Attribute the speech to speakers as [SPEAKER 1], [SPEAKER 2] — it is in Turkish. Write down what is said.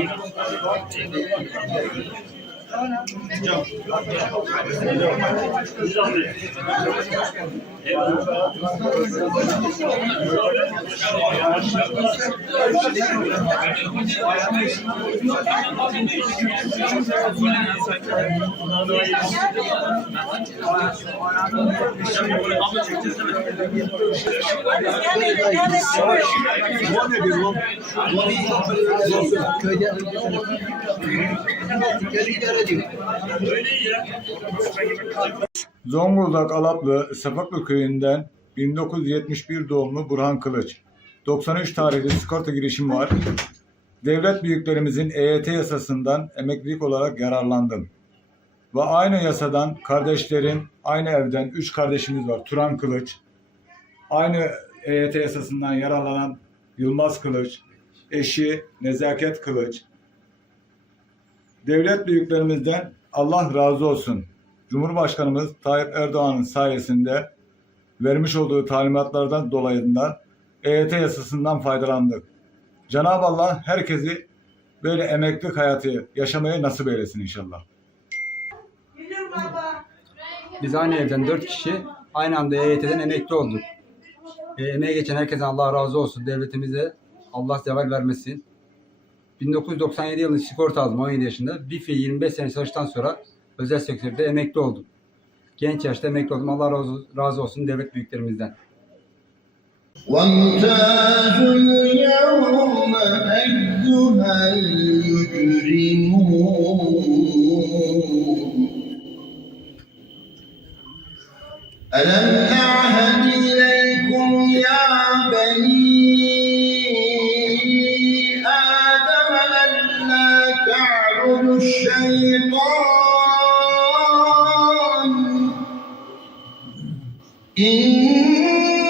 [SPEAKER 1] Hocam. Hocam. Zonguldak Alaplı Sapaklı köyünden 1971 doğumlu Burhan Kılıç. 93 tarihli sigorta girişim var. Devlet büyüklerimizin EYT yasasından emeklilik olarak yararlandım. Ve aynı yasadan kardeşlerim, aynı evden 3 kardeşimiz var. Turan Kılıç, aynı EYT yasasından yararlanan Yılmaz Kılıç, eşi Nezaket Kılıç. Devlet büyüklerimizden Allah razı olsun. Cumhurbaşkanımız Tayyip Erdoğan'ın sayesinde vermiş olduğu talimatlardan dolayından EYT yasasından faydalandık. Cenab-ı Allah herkesi böyle emeklilik hayatı yaşamayı nasip eylesin inşallah.
[SPEAKER 2] Biz aynı evden dört kişi aynı anda EYT'den emekli olduk. E, emeğe geçen herkese Allah razı olsun. Devletimize Allah zeval vermesin. 1997 yılında sigorta aldım 17 yaşında. Bir fiil 25 sene çalıştıktan sonra özel sektörde emekli oldum. Genç yaşta emekli oldum. Allah razı, razı olsun devlet büyüklerimizden.
[SPEAKER 3] وامتازوا اليوم أيها المجرمون ألم أعهد إليكم يا بني آدم ألا تعبدوا الشيطان Mm-hmm.